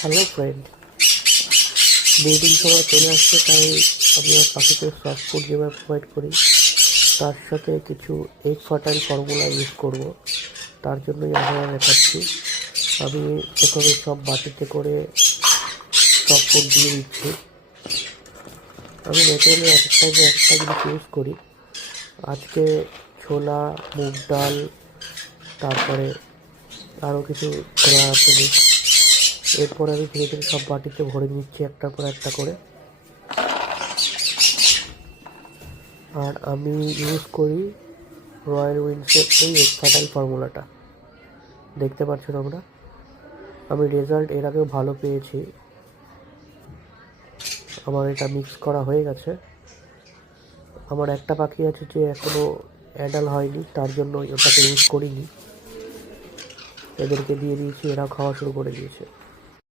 Hello friend, breeding সময় চলে আসছে, তাই আমি আর পাখিকে সফট ফুড যেভাবে প্রোভাইড করি তার সাথে কিছু এগ ফার্টাইল ফর্মুলা ইউজ করব। তার জন্যই আমরা দেখাচ্ছি। আমি প্রথমে সব বাটিতে করে সফট ফুড দিয়ে দিচ্ছি। আমি ন্যাচারালি এক এক টাইমে একটা জিনিস ইউজ করি। আজকে ছোলা, মুগ ডাল, তারপরে আরও কিছু ছোলা আছে মিক্স। এরপর আমি ধীরে ধীরে সব বাটিতে ভরে নিচ্ছি একটার পর একটা করে। আর আমি ইউজ করি রয়্যাল উইন্ডসের এই এগ ফার্টাইল ফর্মুলাটা। দেখতে পাচ্ছেন আমরা, আমি রেজাল্ট এর আগেও ভালো পেয়েছি। আমার এটা মিক্স করা হয়ে গেছে। আমার একটা পাখি আছে যে এখনও অ্যাডাল্ট হয়নি, তার জন্য ওটাকে ইউজ করিনি। এদেরকে দিয়ে দিয়েছি, এরাও খাওয়া শুরু করে দিয়েছে।